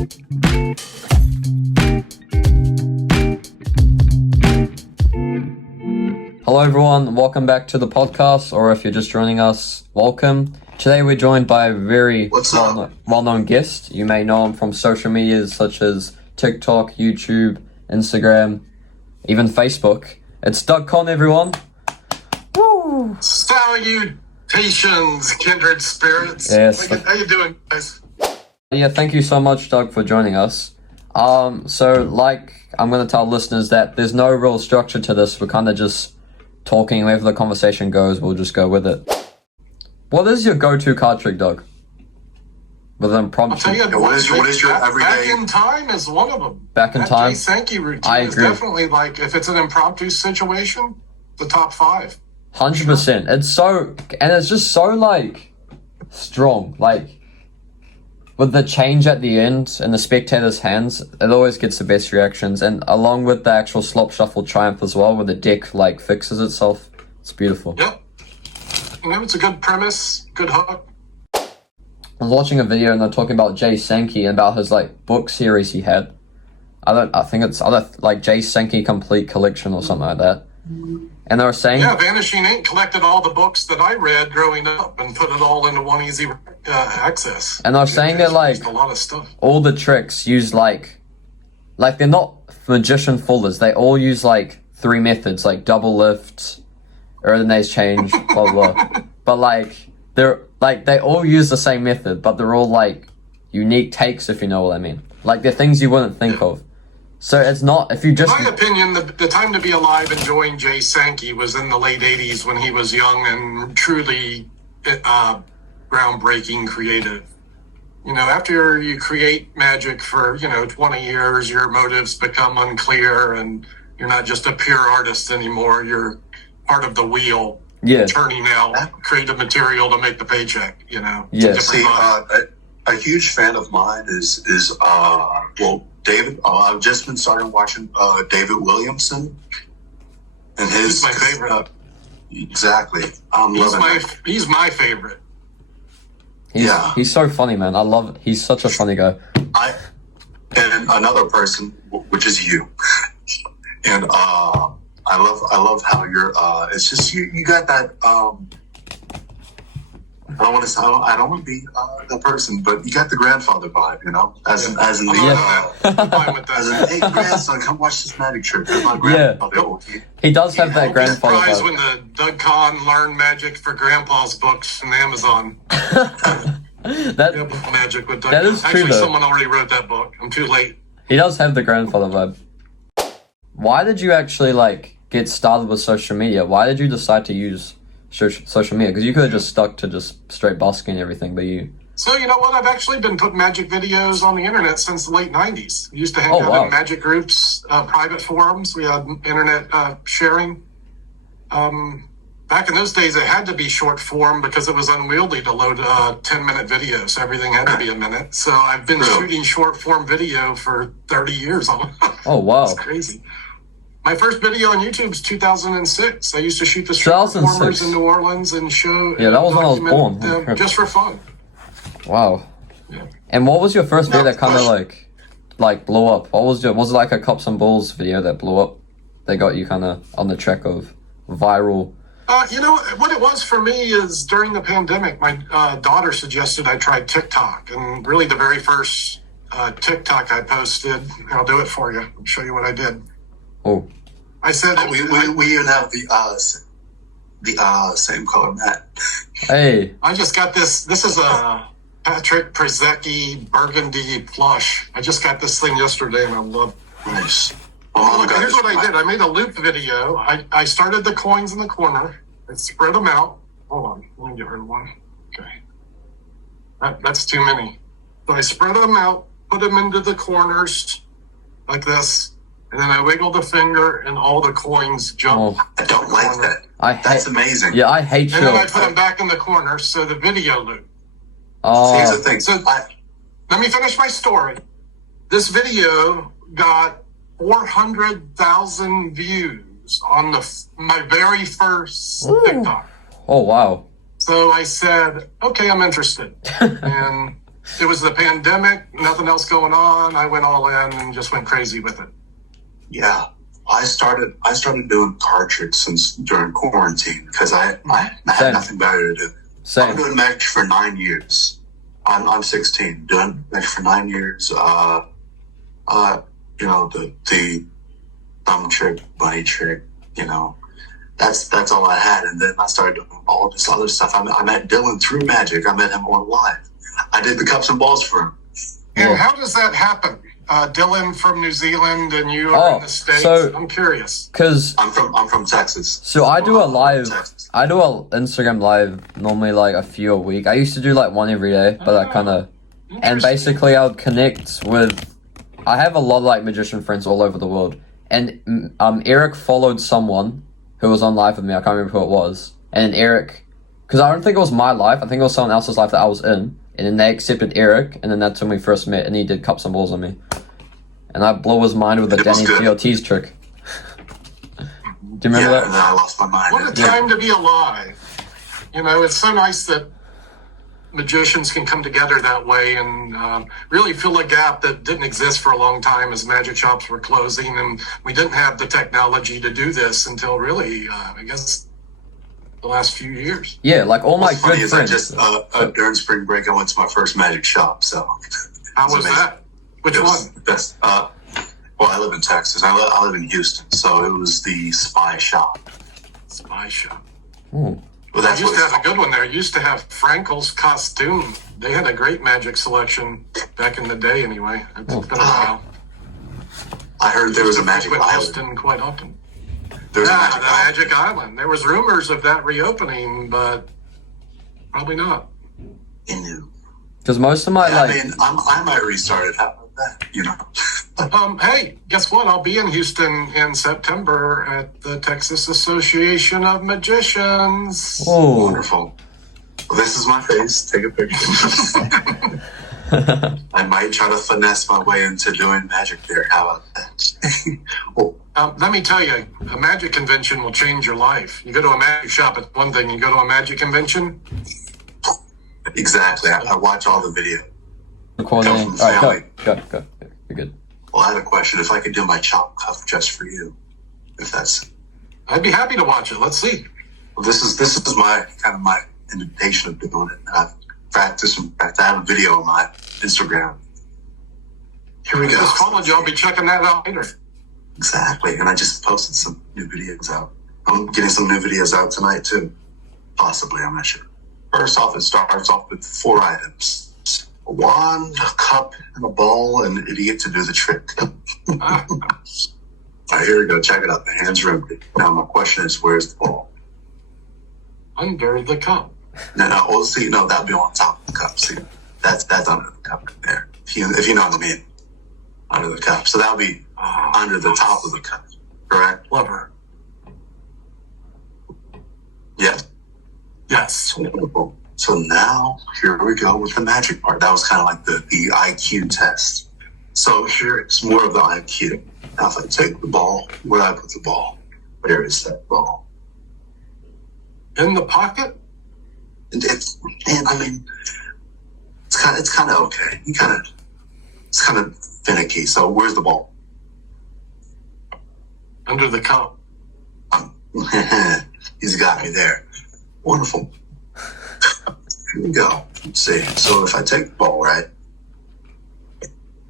Hello everyone, welcome back to the podcast, or if you're just joining us, welcome. Today we're joined by a very well-known guest. You may know him from social medias such as TikTok, YouTube, Instagram, even Facebook. It's Doug Conn, everyone. Woo! Salutations, kindred spirits. Yes. How you doing, guys? Yeah, thank you so much, Doug, for joining us. I'm going to tell listeners that there's no real structure to this. We're kind of just talking. Wherever the conversation goes, we'll just go with it. What is your go-to card trick, Doug? With an impromptu. I'll tell you what is your everyday? Back in time is one of them. Back in time? Jay Sankey routine I is agree. definitely like, if it's an impromptu situation, the top 5. 100%. It's so, and it's just so like strong. Like with the change at the end in the spectator's hands, it always gets the best reactions. And along with the actual slop shuffle triumph as well, where the deck like fixes itself, it's beautiful. Yep. You know, it's a good premise, good hook. I was watching a video and they're talking about Jay Sankey and about his like book series he had. I think it's like Jay Sankey Complete Collection or something like that. And they were saying, yeah, Vanishing Ink collected all the books that I read growing up and put it all into one easy access. And they were saying that like a lot of stuff. All the tricks use like they're not magician folders. They all use like 3 methods, like double lift, early days change, blah blah. But like they all use the same method, but they're all like unique takes, if you know what I mean. Like they're things you wouldn't think of. So it's not, if you just... In my opinion, the time to be alive enjoying Jay Sankey was in the late 80s when he was young and truly groundbreaking creative. You know, after you create magic for, 20 years, your motives become unclear and you're not just a pure artist anymore. You're part of the wheel, turning out creative material to make the paycheck, Yeah. See, a huge fan of mine is David. I've just been starting watching David Williamson, and he's my favorite. Exactly, I'm loving it. He's my favorite. He's so funny, man. I love it. He's such a funny guy. And another person, which is you, and I love how you're. It's just you got that. I don't want to be the person, but you got the grandfather vibe, as in fine with that. As in, hey grandson, come watch this magic trick. My grandfather. He does have that grandfather vibe. When the Doug Conn learned magic for Grandpa's books from Amazon. Magic with Doug. That is true. Actually, though. someone already wrote that book. I'm too late. He does have the grandfather vibe. Why did you actually get started with social media? Why did you decide to use social media? Because you could have just stuck to just straight busking and everything, but you... So, you know what? I've actually been putting magic videos on the internet since the late 90s. We used to hang out in magic groups, private forums. We had internet sharing. Back in those days, it had to be short form because it was unwieldy to load 10-minute videos. So everything had to be a minute. So I've been shooting short form video for 30 years. Oh, wow. It's crazy. My first video on YouTube is 2006. I used to shoot the street performers in New Orleans and show... Yeah, that was when I was born. Just for fun. Wow. Yeah. And what was your first video that kind of like blew up? Was it like a Cops and Balls video that blew up? That got you kind of on the track of viral... What it was for me is during the pandemic, my daughter suggested I try TikTok. And really the very first TikTok I posted, I'll do it for you. I'll show you what I did. Oh, I said we even have the same color mat. Hey, I just got this. This is a Patrick Przecki burgundy plush. I just got this thing yesterday, and I love it. Nice. Look, here's what I did. I made a loop video. I started the coins in the corner. I spread them out. Hold on, let me get rid of one. Okay, that's too many. So I spread them out, put them into the corners like this. And then I wiggle the finger, and all the coins jump. Oh, I don't like that. That's amazing. Yeah, I hate you. And then I put them back in the corner, so the video loop. Here's the thing. So let me finish my story. This video got 400,000 views on my very first TikTok. Oh, wow. So I said, okay, I'm interested. And It was the pandemic, nothing else going on. I went all in and just went crazy with it. Yeah. I started doing card tricks since during quarantine because I had nothing better to do. Same. I've been doing magic for 9 years. I'm 16, doing magic for 9 years. The thumb trick, bunny trick, that's all I had. And then I started doing all this other stuff. I met Dylan through magic. I met him on live. I did the cups and balls for him. And how does that happen? Dylan from New Zealand and you are in the States. So, I'm curious. Because I'm from Texas. So I do an Instagram live normally like a few a week. I used to do like one every day, but I kind of, and basically I would connect with, I have a lot of like magician friends all over the world. And Eric followed someone who was on live with me. I can't remember who it was. And Eric, because I don't think it was my life. I think it was someone else's life that I was in. And then they accepted Eric, and then that's when we first met, and he did cups and balls on me. And I blew his mind with the Danny Ortiz trick. Do you remember that? And then I lost my mind. What a time to be alive. It's so nice that magicians can come together that way and really fill a gap that didn't exist for a long time as magic shops were closing, and we didn't have the technology to do this until really, I guess, the last few years. Yeah, like all my good friends. I just during spring break I went to my first magic shop. So how was that? Which one? Best. Well, I live in Texas. I live in Houston, so it was the Spy Shop. Spy Shop. Ooh. Well, I used to have a good one there. I used to have Frankel's Costume. They had a great magic selection back in the day. Anyway, it's been a while. I heard there was a magic island. Houston quite often. There's the Magic Island. There was rumors of that reopening, but probably not. Because most of my I might restart it. How about that? Hey, guess what? I'll be in Houston in September at the Texas Association of Magicians. Oh, wonderful! Well, this is my face. Take a picture. I might try to finesse my way into doing magic there. How about that? Well, let me tell you, a magic convention will change your life. You go to a magic shop, it's one thing. You go to a magic convention. Exactly. I watch all the video. Recording. All right, go. You're good. Well, I have a question. If I could do my chop cuff just for you, I'd be happy to watch it. Let's see. Well, this is my invitation of doing it. I've practiced. In fact, I have a video on my Instagram. Here we go. Just followed you. I'll be checking that out later. Exactly. And I just posted some new videos out. I'm getting some new videos out tonight too. Possibly, I'm not sure. First off, it starts off with 4 items. A wand, a cup, and a ball, and an idiot to do the trick. All right, here we go. Check it out. The hands are empty. Now, my question is, where's the ball? Under the cup. No, that'll be on top of the cup. See, that's under the cup right there. If you know what I mean. Under the cup. So that'll be under the top of the cup. Correct? Clever. Yes. Yes. Wonderful. So now, here we go with the magic part. That was kind of like the IQ test. So here it's more of the IQ. Now if I take the ball, where do I put the ball? Where is that ball? In the pocket? It's kind of okay. It's kind of finicky. So where's the ball? Under the cup. He's got me there. Wonderful. Here we go. Let's see. So if I take the ball, right?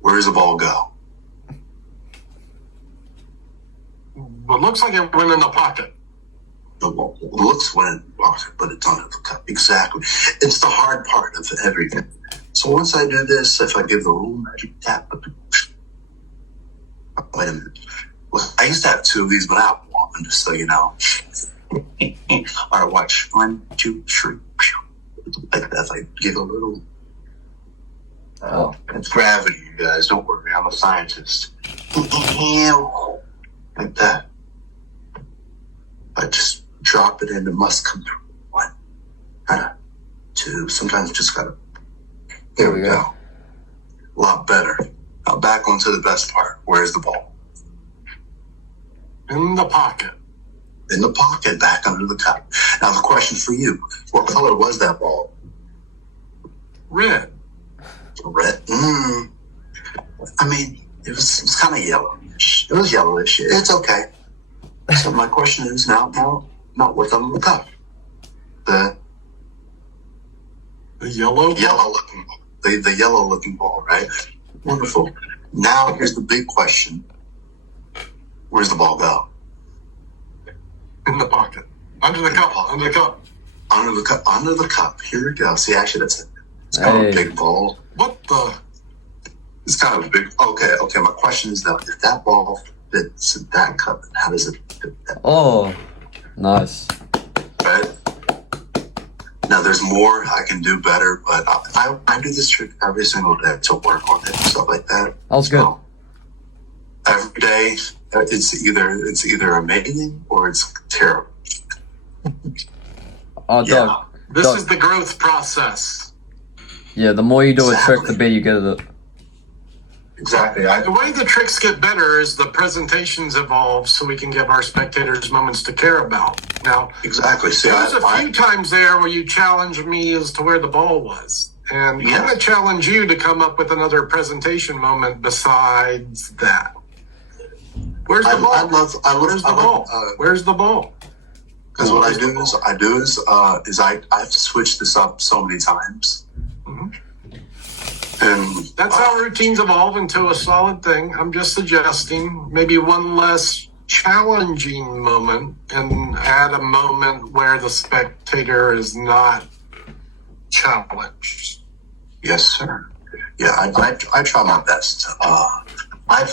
Where does the ball go? Well, it looks like it went in the pocket. The ball looks when it but it's under the cup. Exactly. It's the hard part of everything. So once I do this, if I give the little magic tap, wait a minute. Well, I used to have 2 of these, but I have 1, just so you know. All right, watch. 1, 2, 3. Like that. Like give a little. It's gravity, you guys. Don't worry. I'm a scientist. Like that. I just drop it in. It must come through. 1, 2. Sometimes just gotta. There we go. A lot better. Now back onto the best part. Where's the ball? In the pocket. In the pocket, back under the cup. Now the question for you, what color was that ball? Red. Red. I mean, it was kind of yellowish. It was yellowish. It's okay. So my question is now, what's on the cup? The yellow looking ball. The yellow looking ball, right? Wonderful. Now here's the big question. Where's the ball go? In the pocket. Under the cup. Under the cup. Under the cup. Here we go. See, actually, that's it. It's kind of a big ball. What the? It's kind of a big. Okay. My question is though, if that ball fits in that cup, how does it fit that? Oh, nice. Right. Now there's more I can do better, but I do this trick every single day to work on it and stuff like that. That was good. Every day, it's either amazing or it's terrible. Oh, Yeah. Doug. This Doug. is the growth process. Yeah, the more you do a trick, Exactly. the better you get at it. Exactly. The way the tricks get better is the presentations evolve so we can give our spectators moments to care about. Now, Exactly. See, there's a few times there where you challenged me as to where the ball was. And I'm going to challenge you to come up with another presentation moment besides that. Where's the ball? Where's the ball? Where's the ball? Because what I do is I have to switch this up so many times. Mhm. And That's how routines evolve into a solid thing. I'm just suggesting maybe one less challenging moment and add a moment where the spectator is not challenged. yes, sir. Yeah, I try my best. I've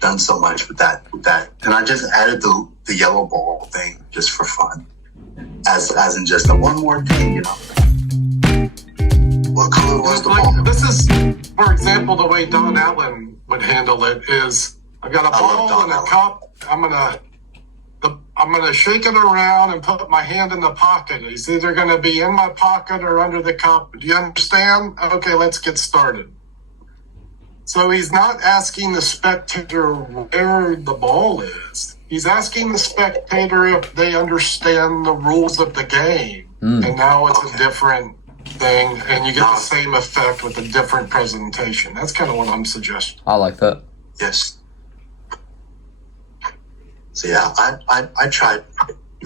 done so much with that, and I just added the yellow ball thing just for fun, as in just a one more thing, you know. What color was the ball? This is, for example, the way Don Allen would handle it is, I got a ball and a cup. I'm gonna shake it around and put my hand in the pocket. It's either gonna be in my pocket or under the cup. Do you understand? Okay, let's get started. So he's not asking the spectator where the ball is. He's asking the spectator if they understand the rules of the game. And now it's a different thing, and you get the same effect with a different presentation. That's kind of what I'm suggesting. I like that. Yes. So yeah, I tried.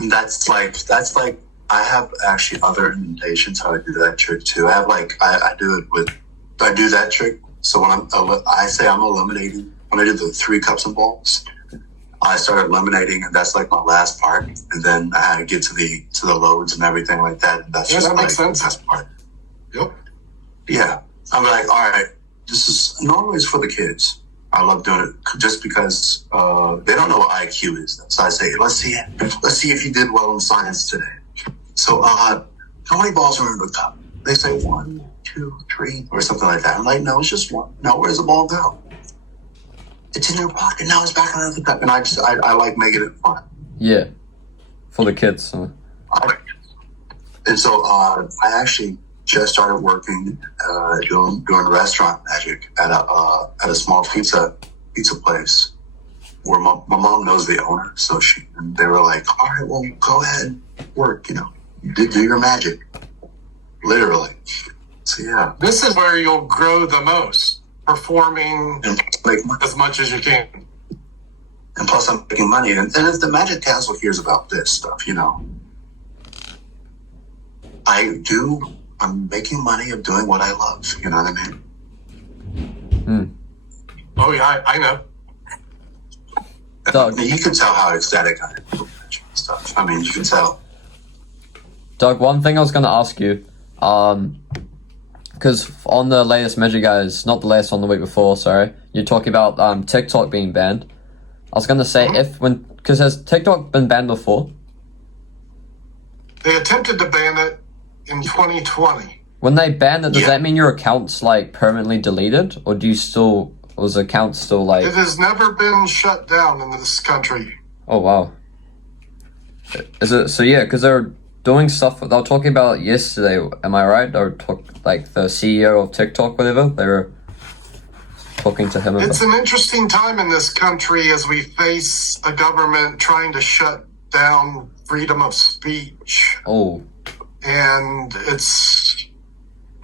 That's like I have actually other invitations how I do that trick too. I do that trick. So when I say I'm eliminating, when I do the 3 cups and balls, I start eliminating, and that's like my last part. And then I get to the loads and everything like that. And that's just that makes sense. The best part. Yep. Yeah, I'm like, all right, this is normally it's for the kids. I love doing it just because they don't know what IQ is. So I say, let's see if you did well in science today. So how many balls are in the cup? They say 1, 2, 3, or something like that. I'm like, no, it's just 1. No, where's the ball go? It's in your pocket. Now it's back under the cup. And I like making it fun. Yeah, for the kids. And so I actually just started working doing restaurant magic at a small pizza place where my mom knows the owner. So they were like, all right, well, go ahead, work, do your magic, literally. So yeah, This is where you'll grow the most, performing and make money. as much as you can. And plus I'm making money. And if the Magic Castle hears about this stuff, I'm making money of doing what I love. You know what I mean? Oh yeah, I know. Doug, You can tell how ecstatic I am with magic and stuff. I mean, you can tell. Doug, one thing I was gonna ask you, because on the latest Magic Guys, not the latest one, the week before, sorry, you're talking about TikTok being banned. I was gonna say because has TikTok been banned before? They attempted to ban it in 2020. When they banned it, does that mean your account's like permanently deleted, or was the account still like? It has never been shut down in this country. Oh wow. Is it so? Yeah, because they're doing stuff. They were talking about it yesterday. Am I right? Or like the CEO of TikTok, whatever. They were talking to him. It's an interesting time in this country as we face a government trying to shut down freedom of speech. Oh. And it's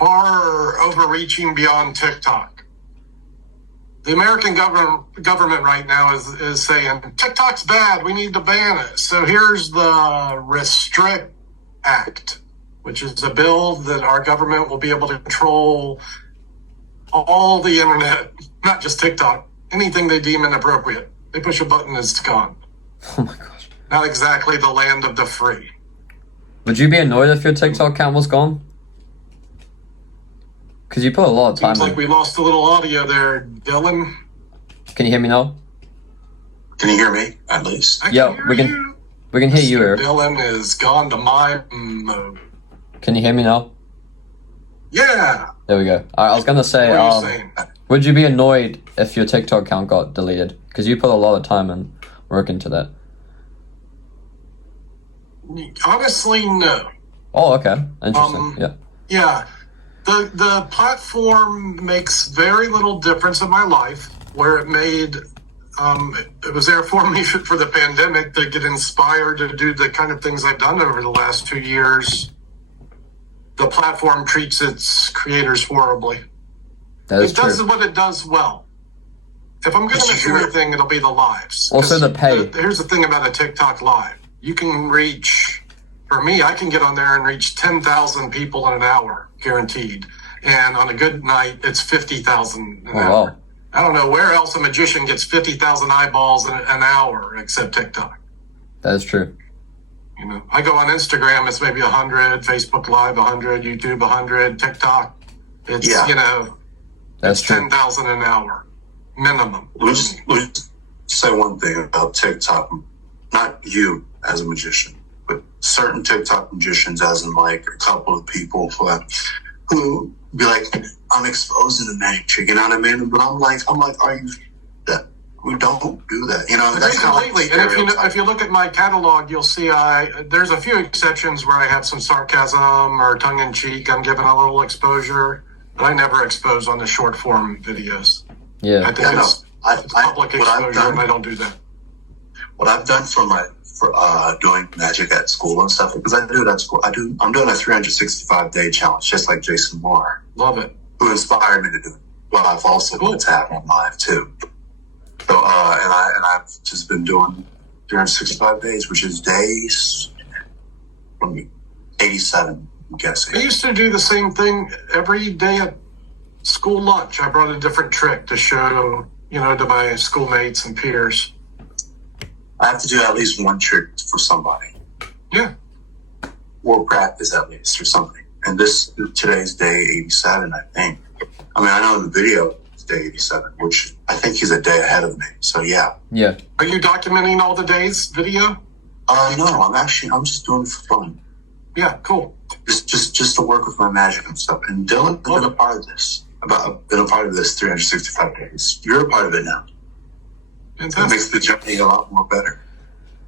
far overreaching beyond TikTok. The American government right now is saying TikTok's bad. We need to ban it. So here's the Restrict Act, which is a bill that our government will be able to control all the internet, not just TikTok, anything they deem inappropriate. They push a button, it's gone. Oh my gosh. Not exactly the land of the free. Would you be annoyed if your TikTok account was gone? Because you put a lot of time Seems like in. we lost a little audio there, Dylan. Can you hear me now? Can you hear me, at least? I Yeah, hear we can- you. We can hear you, Mr. Eric. Dylan is gone to mime mode. Can you hear me now? Yeah. There we go. Alright, I was gonna say, What are you saying? would you be annoyed if your TikTok account got deleted? Because you put a lot of time and work into that. Honestly, no. Oh, okay. Interesting. Yeah. Yeah. The platform makes very little difference in my life, where it made it was there for me for the pandemic to get inspired to do the kind of things I've done over the last 2 years. The platform treats its creators horribly. That is It does true. what it does well. If I'm going to miss anything, it'll be the lives. Also 'Cause the pay. Here's the thing about a TikTok live. You can reach, for me, I can get on there and reach 10,000 people in an hour, guaranteed. And on a good night, it's 50,000 an Oh, hour. wow. I don't know where else a magician gets 50,000 eyeballs in an hour except TikTok. That is true. You know, I go on Instagram, it's maybe 100, Facebook Live 100, YouTube 100, TikTok. It's, Yeah. you know, That's it's true. 10,000 an hour minimum. Let me just say one thing about TikTok. Not you as a magician, but certain TikTok magicians, as in like a couple of people who be like, I'm exposing the magic trick, you know what I mean? But I'm like, are you that? We don't do that, you know. That's kind of like Completely. And if you look at my catalog, you'll see there's a few exceptions where I have some sarcasm or tongue in cheek. I'm giving a little exposure, but I never expose on the short form videos. I Yeah. think Yeah, no. it's public What I've exposure, done- and I don't do that. what I've done for doing magic at school and stuff, because I do it at school. I'm doing a 365-day challenge, just like Jason Moore, Love it. who inspired me to do it. But I've also Cool. been tapping on live too. So and I've just been doing 365 days, which is days from 87, I'm I guessing. used to do the same thing every day at school lunch. I brought a different trick to show, to my schoolmates and peers. I have to do at least one trick for somebody, Yeah. or practice at least or something. And today's day 87, I think. I mean, I know in the video it's day 87, which I think he's a day ahead of me. So yeah. Yeah. Are you documenting all the days video? No, I'm just doing it for fun. Yeah, cool. Just to work with my magic and stuff. And Dylan has been a part of this. Been a part of this 365 days. You're a part of it now. It Fantastic. makes the journey a lot more better.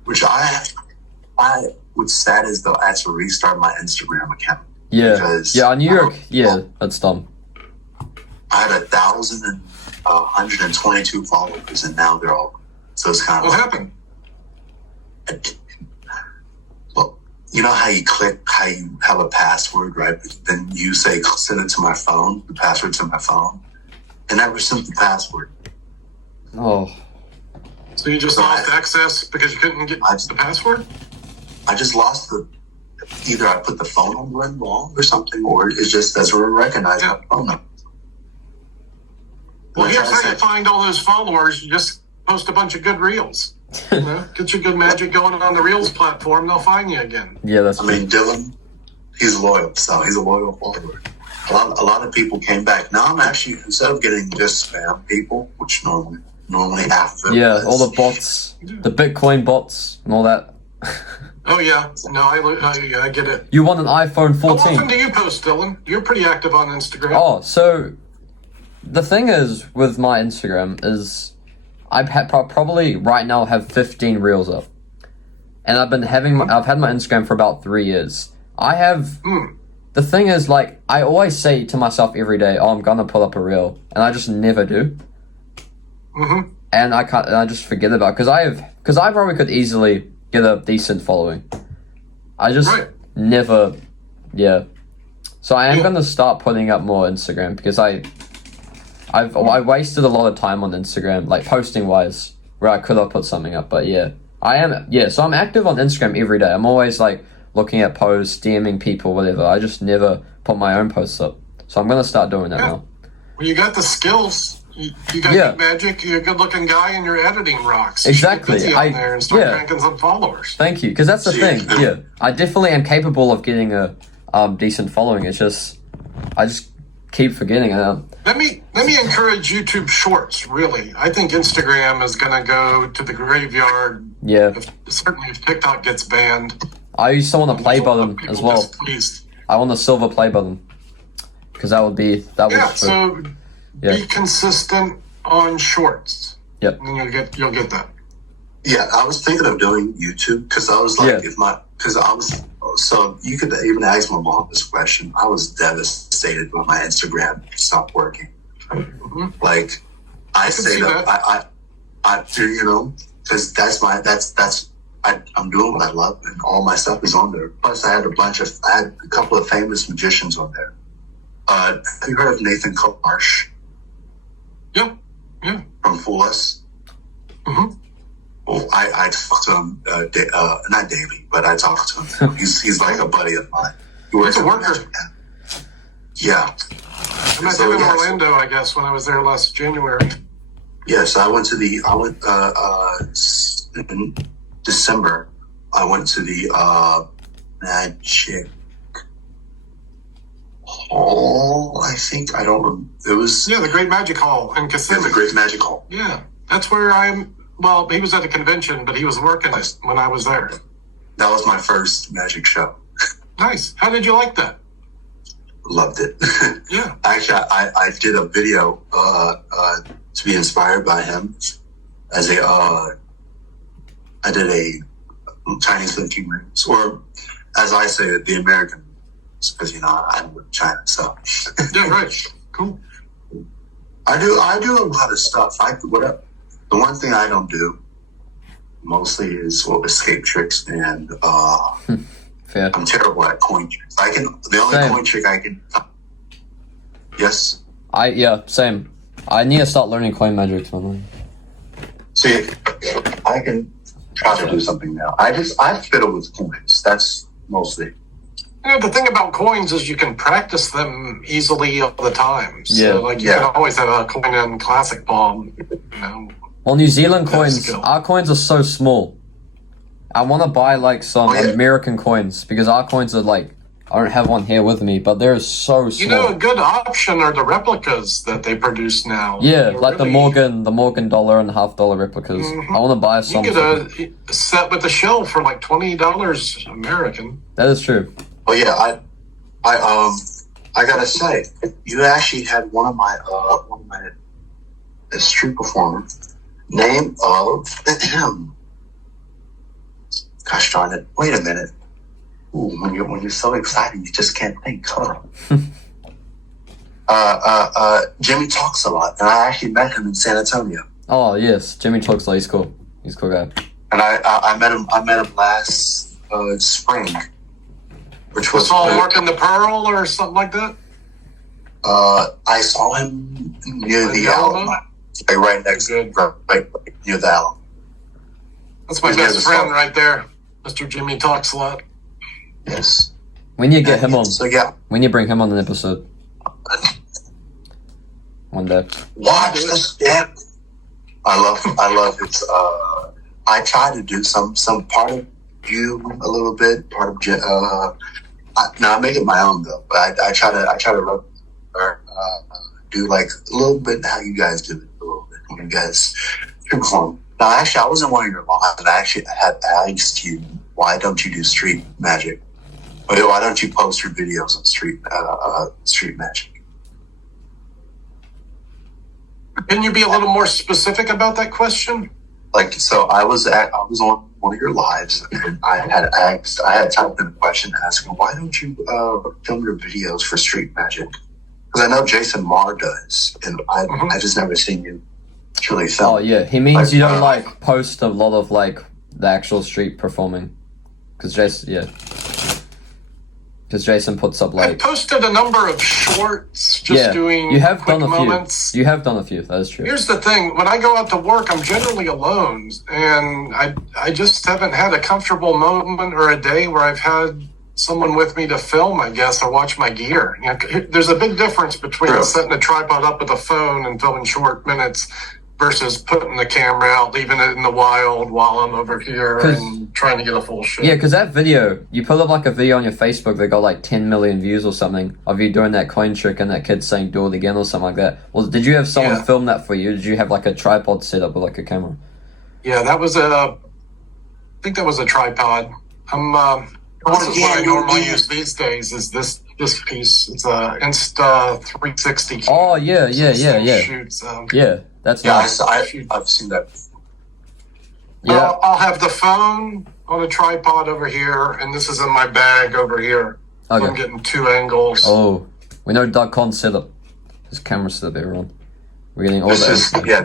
Which what's sad is though I had to restart my Instagram account. Yeah. Because Yeah, on New York. Yeah, that's dumb. I had 1,122 followers, and now they're all. So it's kind of What like, happened? well, you know how you have a password, right? But then you say send it to my phone, the password to my phone. I never sent the password. Oh. So you just lost access because you couldn't get the password? I just lost either I put the phone number in wrong or something, or it just doesn't recognize my phone number. Well, And I here's try to how you say, find all those followers. You just post a bunch of good reels. Get your good magic going on the Reels platform. They'll find you again. Yeah, that's I true. mean, Dylan, he's loyal, so he's a loyal follower. A lot of people came back. Now I'm actually, instead of getting just spam people, which normally half of it Yeah, was, all the bots, the Bitcoin bots, and all that. Oh, yeah. No, I get it. You want an iPhone How often 14? do you post, Dylan? You're pretty active on Instagram. Oh, so the thing is with my Instagram is I've probably right now have 15 reels up, and I've had my Instagram for about 3 years. I have. The thing is, like, I always say to myself every day, "Oh, I'm gonna pull up a reel," and I just never do. Mm-hmm. And I just forget about it because I probably could easily get a decent following. I just Right. never, yeah. So I am gonna start putting up more Instagram because I wasted a lot of time on Instagram, like posting wise, where I could have put something up. But yeah, so I'm active on Instagram every day. I'm always like looking at posts, DMing people, whatever. I just never put my own posts up. So I'm gonna start doing that now. Well, you got the skills. You got good magic. You're a good-looking guy, and your editing rocks. Exactly. Get busy on there and start cranking some followers. Thank you, because that's the thing. Yeah, I definitely am capable of getting a decent following. It's just I just keep forgetting. Let me encourage YouTube Shorts. Really, I think Instagram is going to go to the graveyard. Yeah. Certainly, if TikTok gets banned. I used to want a play button as well. I want a silver play button because that would be So be consistent on Shorts. Yep. And you'll get that. Yeah, I was thinking of doing YouTube because I was like, so you could even ask my mom this question. I was devastated when my Instagram stopped working. Mm-hmm. Like, I stayed up. I do, you know, because I'm doing what I love, and all my stuff is on there. Plus, I had a couple of famous magicians on there. Have you heard of Nathan Komarsh? Yeah. From Fool Us? Mm-hmm. Well, I talk to him, not daily, but I talk to him. He's like a buddy of mine. He's a worker. Yeah. I met him in Orlando, I guess, when I was there last January. Yes, in December, I went to the Magic Hall, I think. I don't remember. It was... Yeah, the Great Magic Hall in Kissimmee. Yeah, the Great Magic Hall. Yeah, that's where well, he was at a convention, but he was working when I was there. That was my first magic show. Nice. How did you like that? Loved it. Yeah. Actually, I did a video to be inspired by him as I did a Chinese linking rings, or as I say it, the American, because I'm with China, so. Yeah, right. Cool. I do a lot of stuff. The one thing I don't do mostly is escape tricks, and Fair. I'm terrible at coin tricks. The only coin trick I can. Yes. Same. I need to start learning coin magic. See, I can try to do something now. I fiddle with coins. That's mostly. The thing about coins is you can practice them easily all the time. So, you can always have a coin in classic palm. Well, New Zealand coins, our coins are so small. I want to buy some American coins because our coins are I don't have one here with me, but they're so small. A good option are the replicas that they produce now. Yeah, the Morgan $1.50 and $1.50 replicas. Mm-hmm. I want to buy some. You get a set with a shell for $20 American. That is true. Oh yeah, I gotta say, you actually had one of my street performer. Name of gosh darn it! Wait a minute. Ooh, when you're so excited, you just can't think. Hold on. Jimmy talks a lot, and I actually met him in San Antonio. Oh yes, Jimmy talks a lot. He's cool. He's a cool guy. And I met him last spring, which was all working the Pearl or something like that. I saw him near the Alamo. Right next to right near the Alamo. That's my best friend right there, Mr. Jimmy Talks a Lot. Yes. We need to get him on. So yeah. We need to bring him on an episode. One day. Watch this. Yeah. I love his I try to do some part of you a little bit, part of I make it my own though, but I try to do a little bit how you guys do it a little bit when you guys perform. Now, actually, I wasn't one of your lives, and I actually had asked you, why don't you do street magic? Or why don't you post your videos on street magic? Can you be a little more specific about that question? So I was on one of your lives, and I had typed in a question asking, why don't you film your videos for street magic? Because I know Jason Marr does, and I just never seen you truly film. Oh yeah, he means you don't post a lot of the actual street performing, because Jason, Because Jason puts up I like... posted a number of shorts just doing you have quick done a moments. few. You have done a few, that is true. Here's the thing. When I go out to work, I'm generally alone. And I just haven't had a comfortable moment or a day where I've had someone with me to film, I guess, or watch my gear. You know, there's a big difference between setting a tripod up with a phone and filming short minutes versus putting the camera out, leaving it in the wild while I'm over here and trying to get a full shot. Yeah, because that video, you put up like a video on your Facebook that got like 10 million views or something of you doing that coin trick and that kid saying do it again or something like that. Well, did you have someone film that for you? Did you have like a tripod set up with like a camera? Yeah, that was I think that was a tripod. This is what I normally use these days is this piece. It's a Insta 360. Oh, yeah. Shoots, yeah, that's nice. I've seen that. Yeah. I'll have the phone on a tripod over here, and this is in my bag over here. Okay. So I'm getting two angles. Oh, we know Doug Conn set up his camera set up, everyone. We're getting all this that.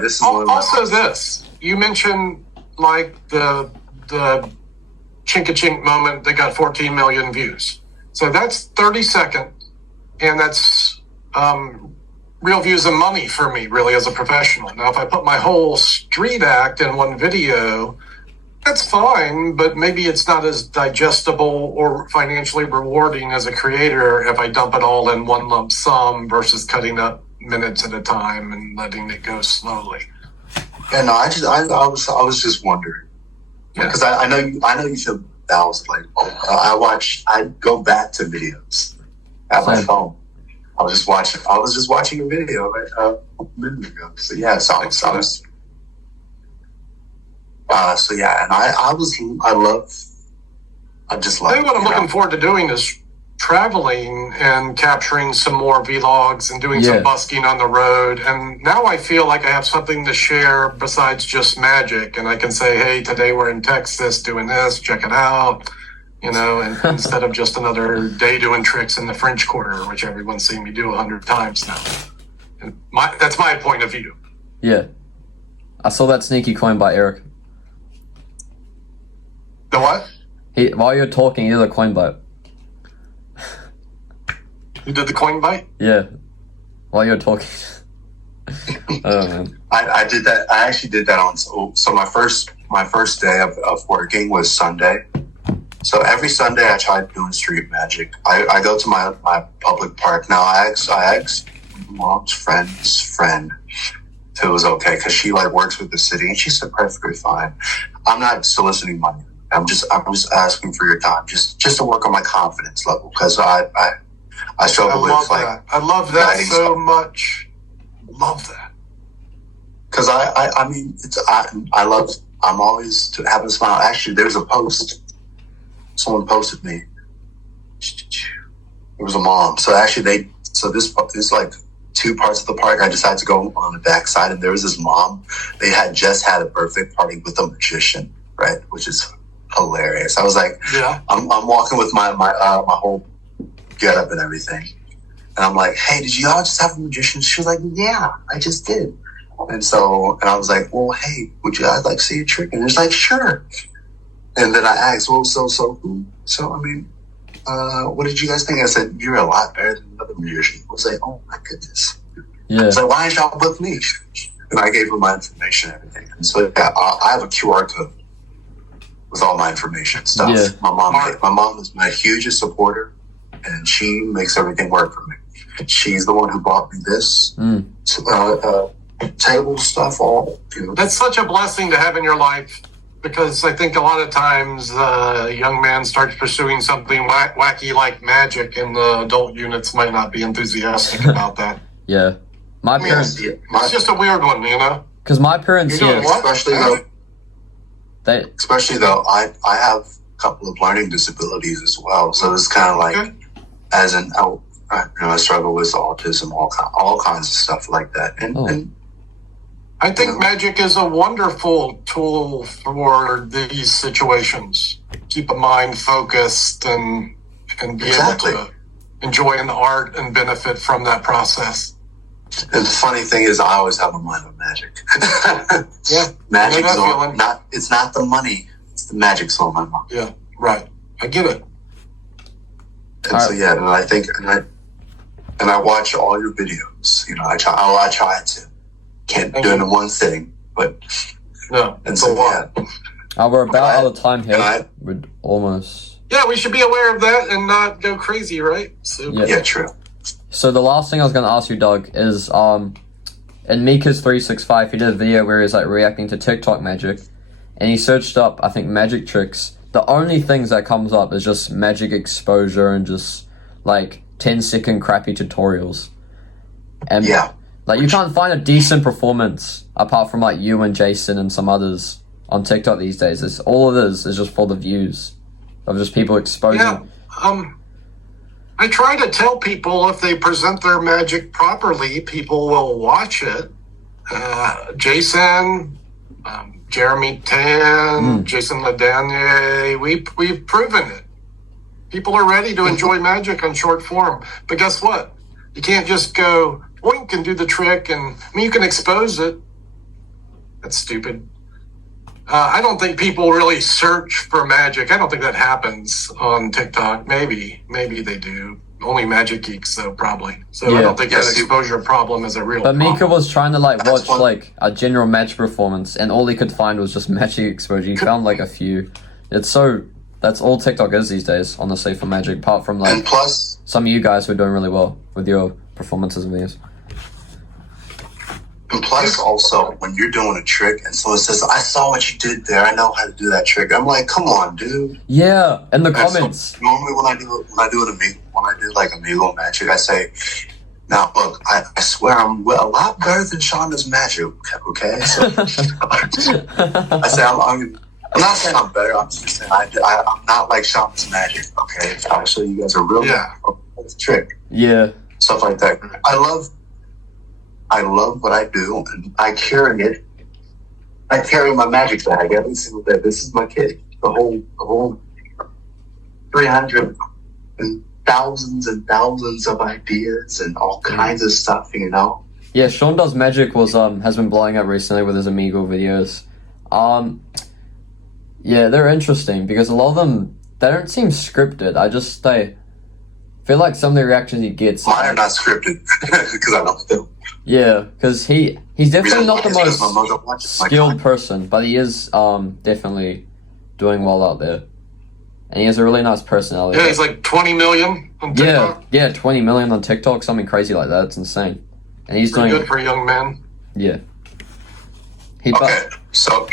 This is also this. You mentioned like the chink-a-chink moment that got 14 million views. So that's 30 seconds, and that's real views and money for me, really, as a professional. Now, if I put my whole street act in one video, that's fine, but maybe it's not as digestible or financially rewarding as a creator if I dump it all in one lump sum versus cutting up minutes at a time and letting it go slowly. Yeah, no, I was just wondering. Because I know you feel that. I was like, I go back to videos at my phone. I was just watching a video like a minute ago. So yeah, so yeah, and I just love. What I'm looking forward to doing is traveling and capturing some more vlogs and doing some busking on the road. And now I feel like I have something to share besides just magic. And I can say, hey, today we're in Texas doing this, check it out. You know, and instead of just another day doing tricks in the French Quarter, which everyone's seen me do 100 times now. And that's my point of view. Yeah. I saw that sneaky coin by Eric. The what? While you're talking, he did a coin bite. You did the coin bite? Yeah. While you're talking. Oh, man. I did that. I actually did that on. So my first day of working was Sunday. So every Sunday I tried doing street magic. I go to my public park. Now I asked mom's friend if it was okay because she like works with the city and she said perfectly fine. I'm not soliciting money. I'm just asking for your time, just to work on my confidence level because I struggle with like that. I love that so much. Love that. Because I mean I'm always having a smile. Actually, there's a post. Someone posted me. It was a mom. So actually there's like two parts of the park. I decided to go on the backside, and there was this mom. They had just had a birthday party with a magician, right? Which is hilarious. I was like, I'm walking with my whole getup and everything, and I'm like, hey, did y'all just have a magician? She was like, yeah, I just did. And I was like, well, hey, would you guys like see a trick? And it's like, sure. And then I asked, well, I mean, what did you guys think? I said, you're a lot better than another musician. I was like, oh my goodness. Yeah. I was like, why didn't y'all book me? And I gave her my information and everything. And so I have a QR code with all my information stuff. Yeah. My mom is my hugest supporter, and she makes everything work for me. She's the one who bought me this table stuff. All That's such a blessing to have in your life. Because I think a lot of times a young man starts pursuing something wacky like magic, and the adult units might not be enthusiastic about that. Yeah. My parents... It's just a weird one, you know? Because my parents... Especially though, I have a couple of learning disabilities as well. So it's kind of like, I struggle with autism, all kinds of stuff like that. And I think magic is a wonderful tool for these situations. Keep a mind focused and be able to enjoy an art and benefit from that process. And the funny thing is, I always have a mind on magic. Yeah, magic is it's not the money; it's the magic's on my mind. Yeah, right. I get it. And so yeah, and I think and I watch all your videos. You know, I try to. Can't do it in one sitting, but no, and so yeah. We're about out of time here. We're almost. Yeah, we should be aware of that and not go crazy, right? So, yeah, true. So the last thing I was going to ask you, Doug, is in Mika's365, he did a video where he was like reacting to TikTok magic, and he searched up, I think, magic tricks. The only things that comes up is just magic exposure and just like 10-second crappy tutorials. And yeah, like you can't find a decent performance apart from like you and Jason and some others on TikTok these days. It's all it is just for the views of just people exposing. Yeah, I try to tell people if they present their magic properly, people will watch it. Jason, Jeremy Tan, Jason Ladanier, we've proven it. People are ready to enjoy magic on short form. But guess what? You can't just go, boink, and do the trick. And I mean, you can expose it. That's stupid. I don't think people really search for magic. I don't think that happens on TikTok. Maybe they do. Only magic geeks, though, probably. So yeah. I don't think that exposure problem is a real problem. But Mika was trying to like watch like a general magic performance, and all he could find was just magic exposure. He found like a few. That's all TikTok is these days, honestly, for magic. Apart from like, and plus, some of you guys who are doing really well with your performances and videos. And plus, also, when you're doing a trick and someone says, I saw what you did there, I know how to do that trick. I'm like, come on, dude. Yeah, in the comments. So, normally when I do like amigo magic, I say, now look, I swear I'm a lot better than Shonda's magic, okay? So I say I'm not saying I'm better, I'm just saying I'm not like Shonda's magic, okay? I'll show you guys a real trick. Yeah. Stuff like that. I love what I do, and I carry it. I carry my magic bag every single day. This is my kit. The whole 300 and thousands of ideas and all kinds of stuff, you know? Yeah, Sean Does Magic has been blowing up recently with his Amigo videos. Yeah, they're interesting because a lot of them, they don't seem scripted. I feel like some of the reactions he gets... Mine are not scripted because I don't do. Yeah, because he's definitely not the most skilled person, but he is definitely doing well out there. And he has a really nice personality. Yeah, he's like 20 million on TikTok. Yeah, 20 million on TikTok, something crazy like that. It's insane. And he's pretty good for a young man. Yeah. So...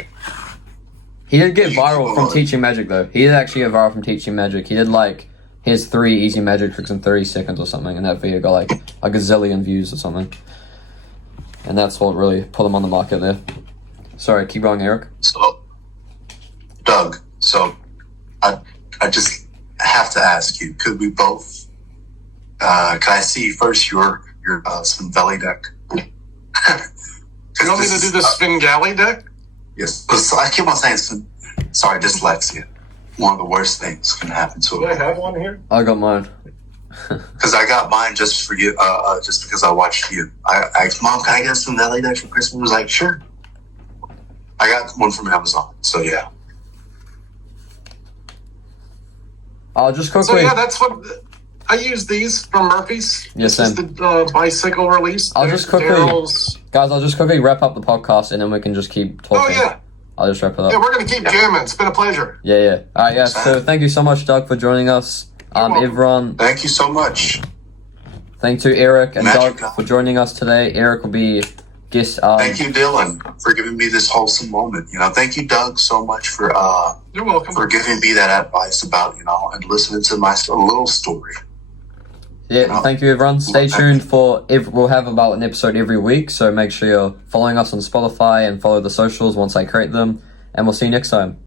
He did get viral from teaching magic, though. He did actually get viral from teaching magic. He did like his 3 easy magic tricks in 30 seconds or something, and that video got like a gazillion views or something. And that's what really put him on the market there. Sorry, keep going, Eric. So, Doug, I just have to ask you, could we both, can I see first your Svengali deck? You want me to do the Svengali deck? Yes. I keep on saying, sorry, dyslexia. One of the worst things can happen to Do I have one here? I got mine. Because I got mine just for you, just because I watched you. I asked, Mom, can I get some LA deck for Christmas? I was like, sure. I got one from Amazon, so yeah. I'll just quickly... So yeah, that's what... I use these from Murphy's. Yes, this is the bicycle release. I'll just quickly wrap up the podcast, and then we can just keep talking. Oh, yeah. I'll just wrap it up. Yeah, we're going to keep jamming. It's been a pleasure. Yeah. All right, guys. So thank you so much, Doug, for joining us. Everyone. Thank you so much. Thank you, Eric and Doug, for joining us today. Eric will be guest. Thank you, Dylan, for giving me this wholesome moment. You know, thank you, Doug, so much for You're welcome. For giving me that advice about, you know, and listening to my little story. Yeah, thank you, everyone. Stay tuned for we'll have about an episode every week, so make sure you're following us on Spotify and follow the socials once I create them, and we'll see you next time.